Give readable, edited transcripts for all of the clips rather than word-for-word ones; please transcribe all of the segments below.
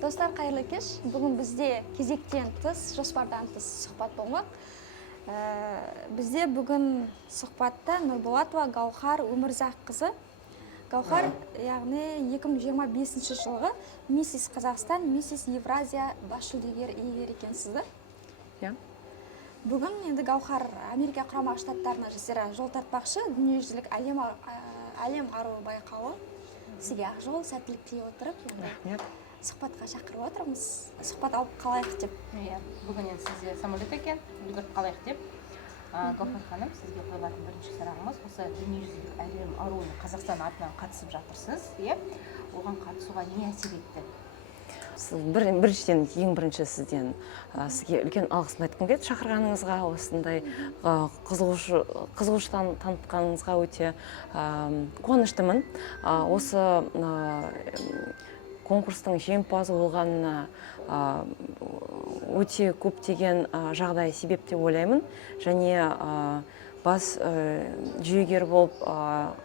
Достар, қайырлы кеш. Бүгін бізде кезектен тыс, жоспардан тыс сұхбат болмақ. Бізде бүгін сұхбатта Нұрболатова Гаухар Өмірзаққызы. Гаухар, яғни 2025 жылғы Миссис Қазақстан, Миссис Евразия бас жүлдегер иегер екенсізді. Бүгін енді Гаухар Америка құрама штаттарына жол тартпақшы, дүниежүзілік әлем аруы байқауы. Сізге ақ жол, сәттілік тілей отырып, сұхбатқа шақырып отырмыз. Сұхбат алып қалайық деп. Бүгін енді сізге самолет екен, үлгіріп қалайық деп. Гаухар ханым, сізге қойылатын бірінші сұрағымыз осы дүниежүзілік әлем аруының Қазақстан атынан қатысып жатырсыз, оған қатысуға не әсер етті? Біріншіден, ең бірінші сізден сізге үлкен алғысын айтқым келеді шақырғаныңызға, осындай қызығушылық танытқаныңызға өте қуаныштымын. Осы конкурстың жеңімпазы болғанына өте көптеген жағдай себеп деп ойлаймын. Және бас жүлдегер болып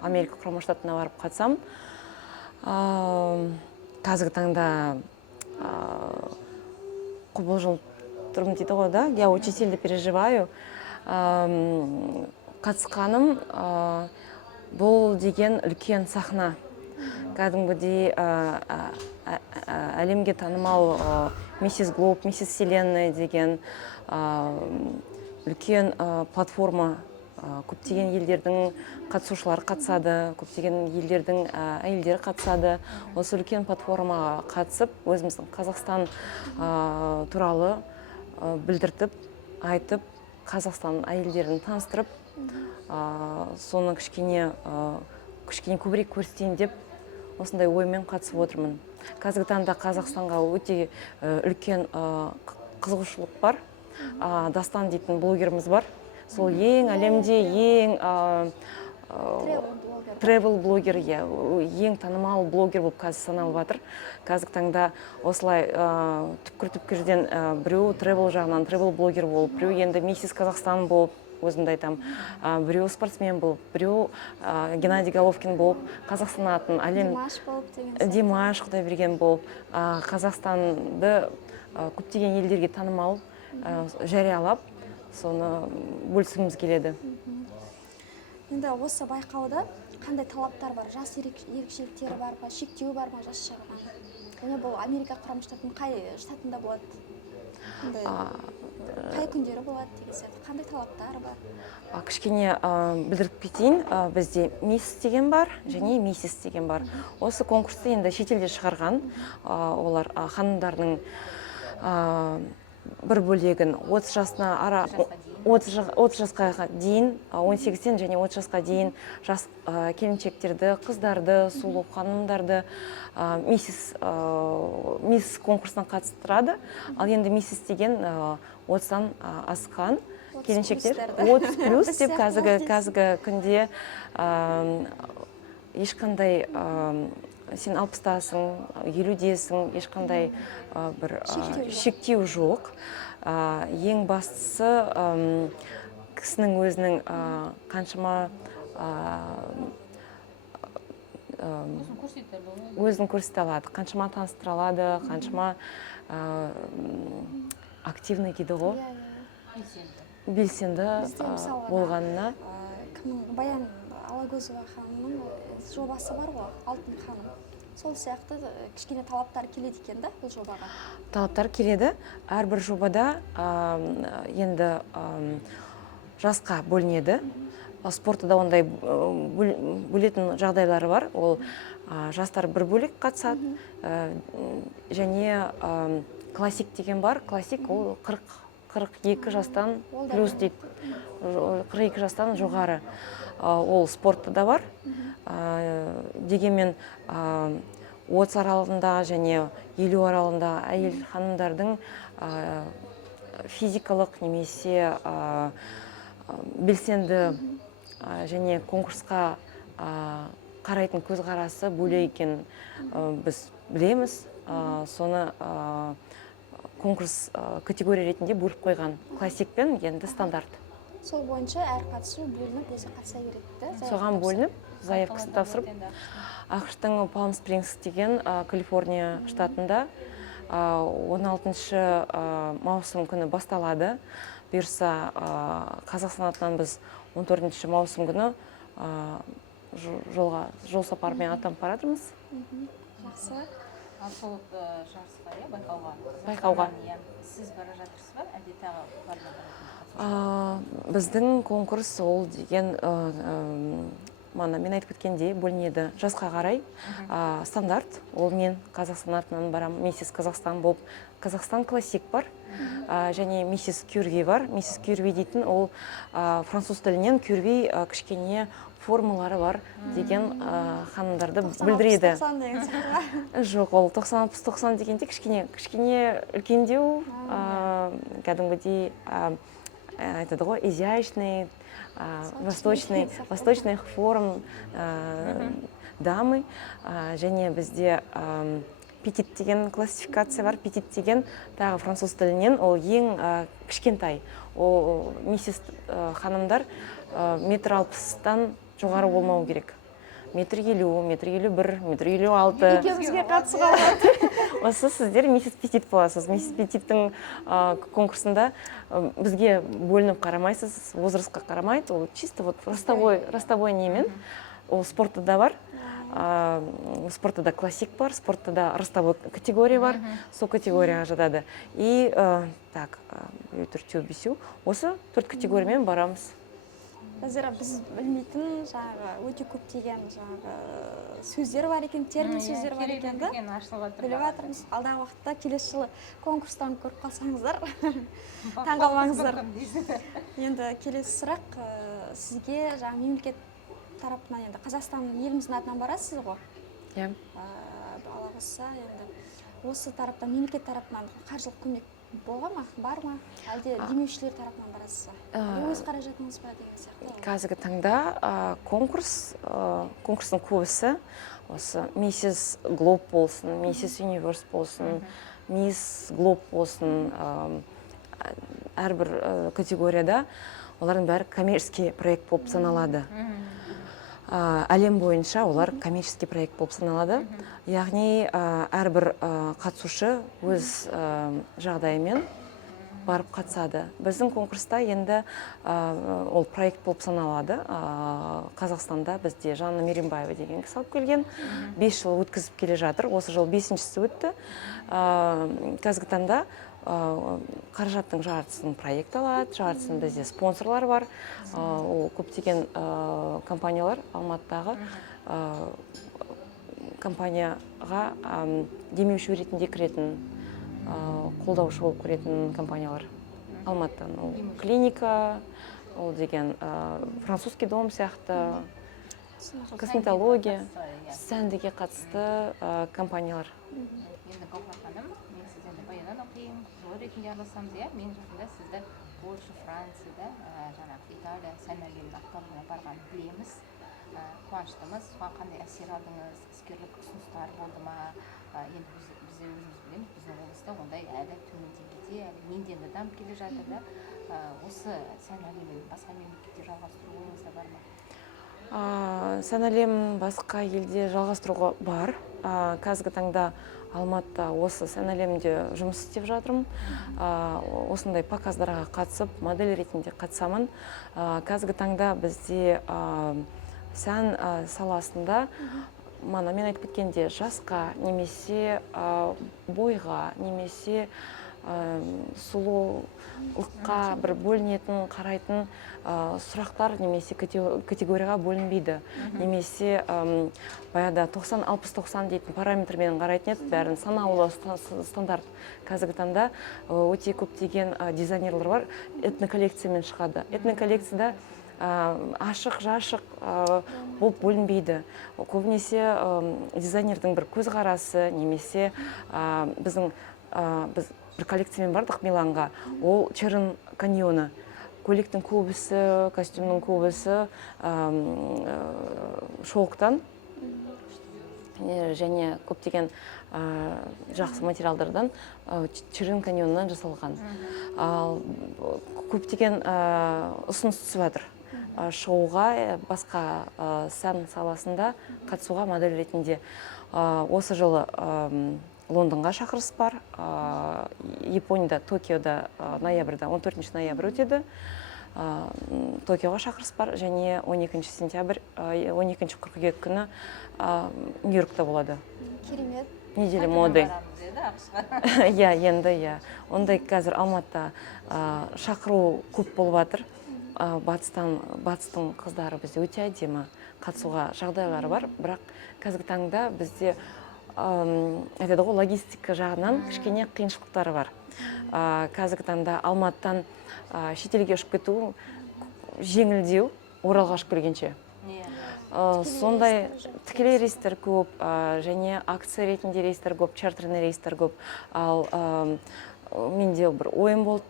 Америка құрама штатына барып қатысам. Қазіргі таңда құбылжып тұрмын дейді ғой, да? Я очень сильно переживаю. Қатысқаным бұл деген үлкен сахна. Кәдімгідей әлемге танымал Миссис Глоб, Миссис Вселенная деген үлкен платформа. Көптеген елдердің қатысушылары қатысады, көптеген елдердің әйелдері қатысады. Осы үлкен платформаға қатысып, өзіміздің Қазақстан туралы білдіртіп, айтып, Қазақстан әйелдерін таныстырып, соны кішкене көбірек көрсетейін деп осындай оймен қатысып отырмын. Қазіргі таңда Қазақстанға өте үлкен қызығушылық бар. Дастан дейтін блогеріміз бар. Сол ең әлемде ең тревел блогер, ең танымал блогер болып қазір саналып жатыр. Қазіргі таңда осылай түпкір-түпкірден біреу тревел жағынан тревел блогер болып, біреу енді Миссис Қазақстан болып, өзімді айтам, біреу спортсмен болып, біреу Геннадий Головкин болып, Қазақстан атын әлем Димаш Құдайберген болып, Қазақстанды көптеген елдерге танымал жариялап, соны бөлісіміз келеді. Енді осы байқауда қандай талаптар бар? Жас ерекшеліктері бар ба? Шектеу бар ма жас жағынан? Және бұл Америка құрама штатының қай штатында болады? Қай күндері болады деген сияқты? Қандай талаптар бар? Кішкене білдіріп кетейін, бізде мисс деген бар, және миссис деген бар. Осы конкурсты енді шетелде шығарған, олар ханымдардың бір бөлегін 30 жасқа дейін, 18-тен және 30 жасқа дейін жас келіншектерді, қыздарды, сұлу ханымдарды мисс конкурсына қатыстырады. Ал енді миссис деген 30-тан асқан келіншектер, 30 плюс деп қазіргі күнде ешқандай сен 60-тасың, 50-десің, ешқандай бір шектеу жоқ. Ең бастысы кісінің өзінің қаншама өзін көрсете алады, қаншама таныстыра алады, қаншама активный дейді ғой, белсенді болғанына. Баян Алагөзова ханымның жобасы бар ғой, Алтын ханым. Сол сияқты кішкене талаптар келеді екен да бұл жобаға? Талаптар келеді. Әрбір жобада енді жасқа бөлінеді. Спортта ондай бөлетін жағдайлары бар. Ол жастар бір бөлек қатысады. Және классик деген бар. Классик ол 42 жастан плюс дейді. 42 жастан жоғары. Ол спортта да бар. Дегенмен 30 аралығында және 50 аралығында әйел ханымдардың физикалық немесе белсенді және конкурсқа қарайтын көзқарасы бөлек екенін біз білеміз. Соны конкурс категория ретінде бөліп қойған. Классик пен енді стандарт. Сол бойынша әр қатысушы бөлініп өзі қатыса береді. Соған бөлініп, заявкасын тапсырып, ақш-тың Палм Спрингс деген Калифорния штатында 16 маусым күні басталады. Бұйырса Қазақстан атынан біз 14 маусым күні жол сапарымен аттанып баратырмыз. Жақсы. Ал сол жарысқа, байқауға сіз бара жатырсыз ба, әлде тағы барған? Біздің конкурс ол деген, мен айтып кеткендей бөлінеді жасқа қарай. Стандарт, ол мен Қазақстан атынан барам, миссис Қазақстан болып, Қазақстан классик бар, және миссис Кюрви бар. Миссис Кюрви дейтін, ол француз тілінен Кюрви кішкене формулары бар деген ханымдарды білдіреді. 90 деген сияқты. Жоқ, ол 90-60-90 дегенде кішкене үлкендеу, кәдімгідей айтады ғой, изящный, восточный форм дамы, және бізде петит деген классификация бар. Петит деген тағы француз тілінен, ол ең кішкентай. Ол миссис ханымдар метр 60-тан жоғары болмау керек. Метр 50, метр 51, метр 56. Екеумізге қатысуға болады. Осы сіздер миссис Петит боласыз. Миссис Петиттің конкурсында бізге бөлініп қарамайсыз, возрастқа қарамайды. Ол чисто вот ростовой немен. Ол спортта да бар. Спортта да классик бар, спортта да ростовой категория бар. Сол категорияға жатады. И так, 4-5, осы 4 категориямен барамыз. Қазір біз білмейтін өте көптеген сөздер бар екен, термин сөздер бар екен да. Біліп жатырмыз. Алдағы уақытта келесі жылы конкурстан көріп қалсаңыздар, таңғалмаңыздар. Енді келесі сұрақ сізге мемлекет тарапынан, енді Қазақстан еліміздің атынан барасыз ғой? Иә. Алла қаласа, енді осы тараптан, мемлекет тарапынан қаржылық көмек болған ма, бар ма? Әлде демеушілер тарапынан барасыз ба? Өз қаражатыңыз ба деген сияқты? Қазіргі таңда конкурстың көбісі осы миссис Глоб болсын, миссис Универс болсын, мисс Глоб болсын, әрбір категорияда олардың бәрі коммерческий проект болып саналады. Әлем бойынша олар коммерческий проект болып саналады. Яғни әрбір қатысушы өз жағдайымен барып қатысады. Біздің конкурста енді ол проект болып саналады. Қазақстанда бізде Жанна Меримбаева деген кісі алып келген. 5 жыл өткізіп келе жатыр. Осы жыл 5-шісі өтті. Қазіргі таңда қаражаттың жартысын проект алады, жартысын бізде спонсорлар бар. Ол көптеген компаниялар, Алматыдағы компанияға демеуші ретінде кіретін, қолдаушы болып кіретін компаниялар. Алматыдан ол клиника, ол деген французский дом сияқты, косметология, сәндіге қатысты компаниялар. Енді Гаухар ханым, мен сізден баяннан оқиын, жол ретінде араласамыз, мен жақында сізді Польша, Францияда, Италия, сән әлемінің ақтарына барған білеміз. Қуаныштымыз, соған қандай әсер алдыңыз, іскерлік ұсыныстар болды ма? Енді біз өзіміз білеміз, біздің облыста ондай әлі төмен деңгейде, әлі менден де дамып келе жатыр да. Осы сән әлемін басқа мемлекетте жалғастыру ойыңызда бар ма? Сән әлемін басқа елде жалғастыруға бар. Қазіргі таңда Алматыда осы сән әлемінде жұмыс істеп жатырмын. Осындай показдарға қатысып, модель ретінде қатысамын. Қазіргі таңда бізде сән саласында, мен айтып кеткенде, жасқа, немесе бойға, немесе сұлулыққа бір бөлінетін, қарайтын сұрақтар немесе категорияға бөлінбейді. Немесе баяда 90-60-90 дейтін параметрмен қарайтын еді, бәрін санаулы стандарт. Қазіргі таңда өте көптеген дизайнерлер бар, этноколлекциямен шығады. Этноколлекцияда ашық, жашық болып бөлінбейді. Көбінесе дизайнердің бір көзқарасы, немесе біз бір коллекциямен бардық Миланға, ол Черн каньоны. Көйлектің көбісі, костюмның көбісі шелктан және көптеген жақсы материалдардан Черн каньонынан жасалған. Көптеген ұсыныс түсіп жатыр. Шығуға, басқа сән саласында қатысуға модель ретінде. Осы жылы Лондонға шақырыс бар. Японияда, Токиода ноябрьда, 14 ноябрь өтеді. Токиоға шақырыс бар, және 12 сентябрь, 12 қыркүйек күні Нью-Йоркта болады. Керемет. Неделя моды. Барамыз еді ақшқа. Иә, енді иә. Ондай қазір Алматыда шақыру көп болып жатыр. Батыстың қыздары бізде өте әдемі, қатысуға жағдайлары бар, бірақ қазіргі таңда бізде айтады ғой, логистика жағынан кішкене қиыншылықтары бар. Қазіргі таңда Алматыдан шетелге ұшып кету жеңілдеу, Оралға ұшып келгенше. Сондай тікелей рейстер көп, және акция ретінде рейстер көп, чартерный рейстер көп. Ал менде бір ойым болды,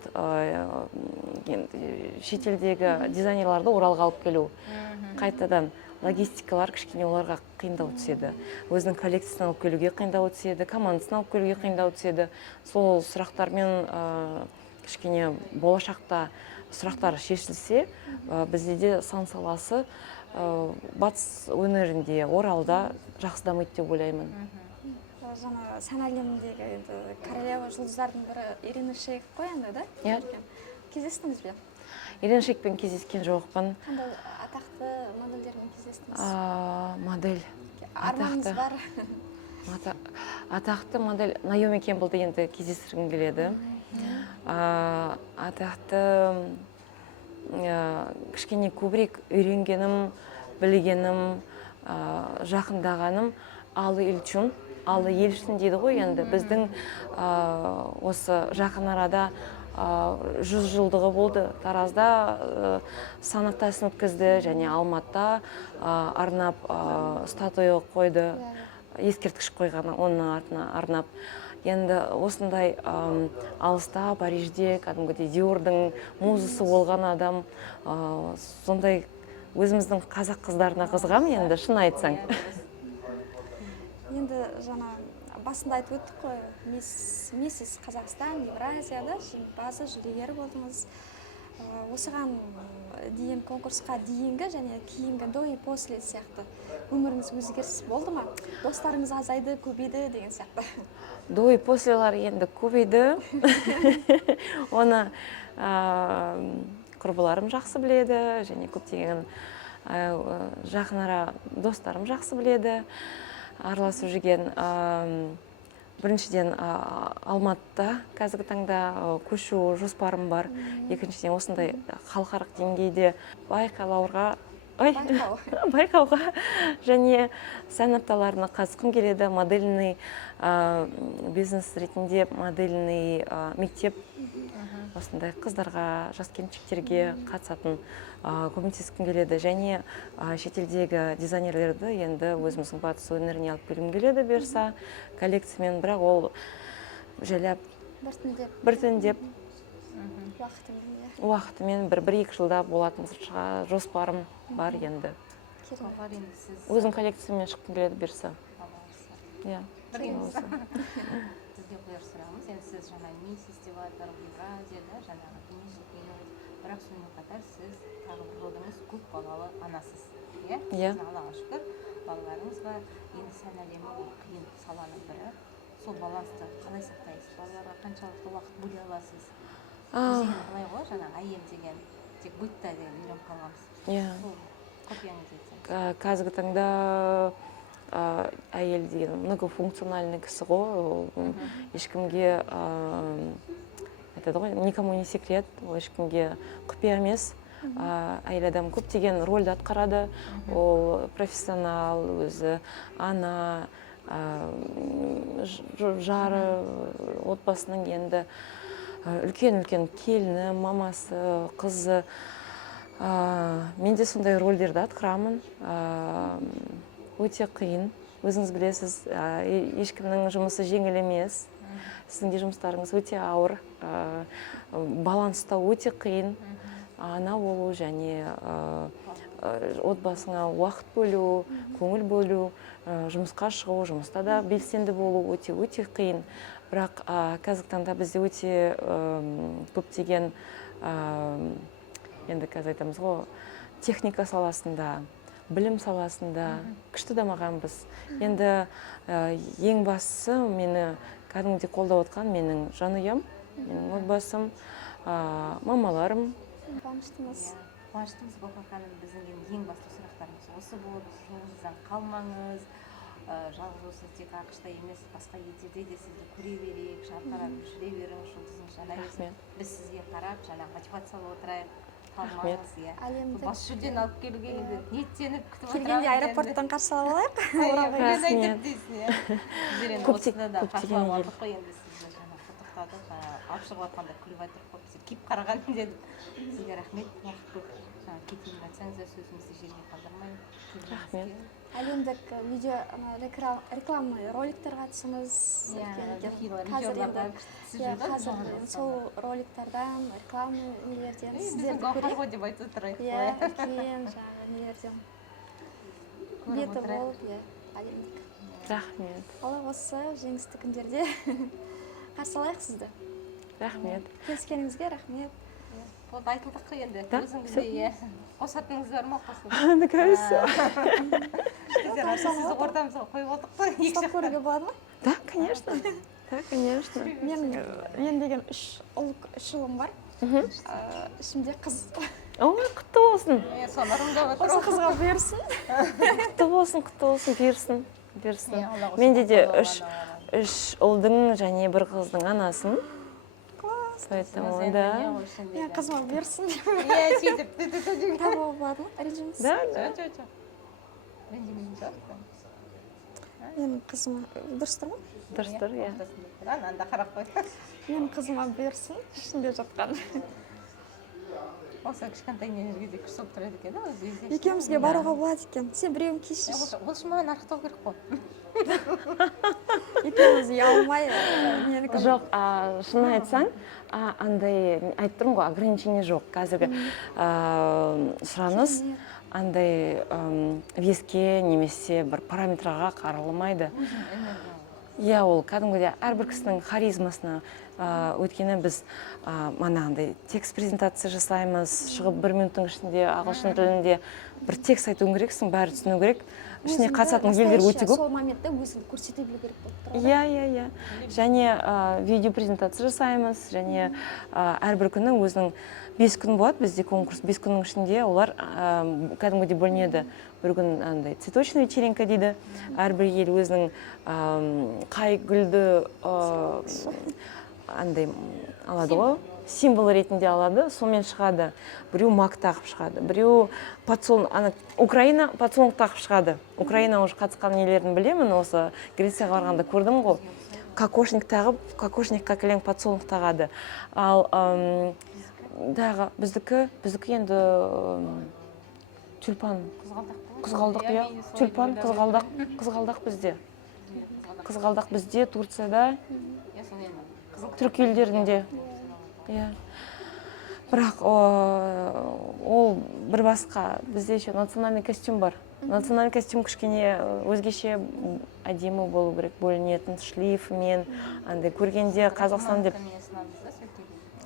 шетелдегі дизайнерларды Оралға алып келу. Қайтадан логистикалар кішкене оларға қиындау түседі. Өзінің коллекциясын алып келуге қиындау түседі, командасын алып келуге қиындау түседі. Сол сұрақтармен кішкене болашақта сұрақтар шешілсе, бізде де сан саласы батыс өңірінде, Оралда жақсы дамиды деп ойлаймын. Жаңа сән әлеміндегі королева жұлдыздардың бірі Ирина Шейк қой енді, да? Иә. Кездестіңіз бе? Ирина Шейкпен кездескен жоқпын. Қандай атақты модельдермен кездестіңіз? Модель. Арманыңыз бар. Атақты модель Наоми Кэмпбеллді енді кездестіргім келеді. Атақты кішкене көбірек үйренгенім, білгенім, жақындағаным Алы Ильчун. Алы Ильчун дейді ғой, енді біздің осы жақын арада 100 жылдығы болды. Таразда сан аптасын өткізді, және Алматыда арнап статуя қойды, ескерткіш қойған, оның артына арнап. Енді осындай алыста, Парижде, кәдімгідей Диордың музысы болған адам, сондай өзіміздің қазақ қыздарына қызығам, енді шын айтсаң. Енді жаңа басында айтып өттік қой, миссис Қазақстан, Евразияда жеңімпазы, жүлдегері болдыңыз. Осыған дейін конкурсқа дейінгі және кейінгі до и после сияқты өміріңіз өзгеріс болды ма? Достарыңыз азайды, көбейді деген сияқты. До и послелар енді көбейді. Оны құрбыларым жақсы біледі, және көптеген жақын ара достарым жақсы біледі. Араласып жүрген. Біріншіден Алматыда қазіргі таңда көшу жоспарым бар. Екіншіден осындай халықаралық деңгейде байқауға және сән апталарына қатысқым келеді. Модельный бизнес ретінде модельный мектеп, осындай қыздарға, жас келіншектерге қатысатын көмектескім келеді. Және шетелдегі дизайнерлерді енді өзіміздің батыс өңіріне алып келгім келеді берса коллекциямен, бірақ ол жайлап біртіндеп уақытымен бір-екі жылда болатын жоспарым бар енді. Өзім коллекциямен шыққым келеді берса. Сізге қояр сұрағымыз, енді сіз жаңа миссис деп айтар, Евразияда жаңағы бірақ сонымен қатар сіз тағы бір родыңыз көп балалы анасыз. Сіздің Аллаға шүкір балаларыңыз бар. Енді сән әлемі ол қиын саланың бірі. Сол балансты қалай сақтайсыз? Балаларға қаншалықты уақыт бөле аласыз? Біз енді былай ғой, жаңағы әйел деген тек бытта деген үйреніп қалғанбыз. Сол құпияңыз айтсаңыз. Қазіргі таңда әйел деген многофункциональный кісі ғой, ешкімге айтады ғой, никому не секрет, ешкімге құпия емес. Әйел адам көптеген рөлді атқарады, ол профессионал, өзі ана, жары, отбасының енді үлкен-үлкен келіні, мамасы, қызы. Мен де сондай рөлдерді атқарамын. Өте қиын, өзіңіз білесіз, ешкімнің жұмысы жеңіл емес, сіздің де жұмыстарыңыз өте ауыр, баланс ұстау өте қиын, ана болу және отбасыңа уақыт бөлу, көңіл бөлу, жұмысқа шығу, жұмыста да белсенді болу өте қиын. Бірақ қазіргі таңда бізде өте көптеген, енді қазір айтамыз ғой, техника саласында, білім саласында күшті дамығанбыз. Енді ең бастысы мені кәдімгідей қолдап отқан менің жанұям, менің отбасым, мамаларым. Қуаныштымыз. Қуаныштымыз Гауһар ханым, біздің ең басты сұрақтарымыз осы болды. Жолыңыздан қалмаңыз, жалғыз осы тек ақшта емес, басқа елдерде де сізді көре берейік, шарқырап жүре беріңіз, жұлдызыңыз жана берсін. Біз сізге қарап, жаңағы мотивациялап отырайық. Қалмаңыз, иә. Бас жүлдені алып келуге енді ниеттеніп күтіп отырамыз. Келгенде аэропорттан қарсы алып алайық. Айтып дейсің, иә. Біздер енді осында да қарсылап алдық қой, енді сізді жаңағы құттықтадық, алып шығып жатқанда күліп айтып қойып, біздер киіп қараған дедік. Сізге рахмет, уақыт көп. Жаңағы кетейін айтсаңыздар, сөзімізді жерге қалдырмай. Рахмет. Әлемдік видео рекламный роликтерға түсіңіз. Қазір сол роликтерден, рекламный нелерден сіздерді көрейік. Деп айтып отырайық. Үлкен жаңағы нелерден беті болып, әлемдік. Рахмет. Алла осы жеңісті күндерде қарсы алайық сізді. Рахмет. Келіскеніңізге рахмет. Болды, айтылдық қой енді. Өзіңізде қосатыныңыз бар ма? Сізді ортамызға қойып алдық қой. Ұстап көруге болады ма? Да, конечно. Да, конечно. Мен деген үш ұлым бар. Ішімде қыз. Ой, құтты болсын. Соны ырымдап отыр. Осы қызға бұйырсын. Құтты болсын, берсін. Менде де үш ұлдың және бір қыздың анасын. Поэтому, да. Мен қызыма бұйырсын. Иә, сөйтіп. Табуға болады ма? Ренжімейсіз? Да. Менің қызыма дұрыстыр ма? Дұрыстыр, иә. Анда қарап қой. Менің қызыма бұйырсын, ішінде жатқан. Осы кішкентай нелерге де күш соғып тұрады екен, өзі. Екеумізге баруға болады екен. Сен біреуін киіші. Ол үшін маған арықтау керек қой. Екеуміз ұялмай менікі. Жоқ, шын айтсаң, андай айтып тұрмын ғой, ограничение жоқ. Қазіргі сұраныс андай веске немесе бір параметрға қаралмайды. Иә, ол кәдімгідей әрбір кісінің харизмасына өткені біз манағындай текст презентация жасаймыз, шығып 1 минуттың ішінде ағылшын тілінде бір текст айтуың керексің, бәрі түсіну керек. Ішіне қатысатын елдер өте көп. Сол моментте өзіңді көрсете білу керек болып тұр. Иә. Және видео презентация жасаймыз, және әрбір күні өзінің 5 күн болады, бізде конкурс 5 күннің ішінде олар кәдімгідей бөлінеді. Бір күн андай цветочный вечеринка дейді. Әрбір ел өзінің қай гүлді андай алады ғой, символ ретінде алады, сонымен шығады. Біреу мак тағып шығады, біреу Украина подсолнух тағып шығады. Украина уже қатысқан нелерін білемін, осы Грецияға барғанда көрдім ғой. Кокошник тағып, кокошникқа кілең подсолнух тағады. Ал дағы біздікі енді тюльпан, қызғалдақ, иә, тюльпан, қызғалдақ бізде. Қызғалдақ бізде, Турцияда, түрік елдерінде. Бірақ ол бір басқа, бізде еще национальный костюм бар. Национальный костюм кішкене өзгеше әдемі болу керек, бөлінетін шлифмен, андай көргенде Қазақстан деп.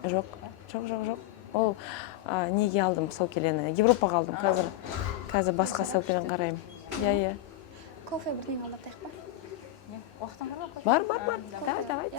Жоқ. Ол неге алдым саукелені? Европаға алдым, қазір басқа саукелен қараймын. Иә. Кофе бірден алдыртайық па? Уақытың бар ма? Бар. Да, давайте.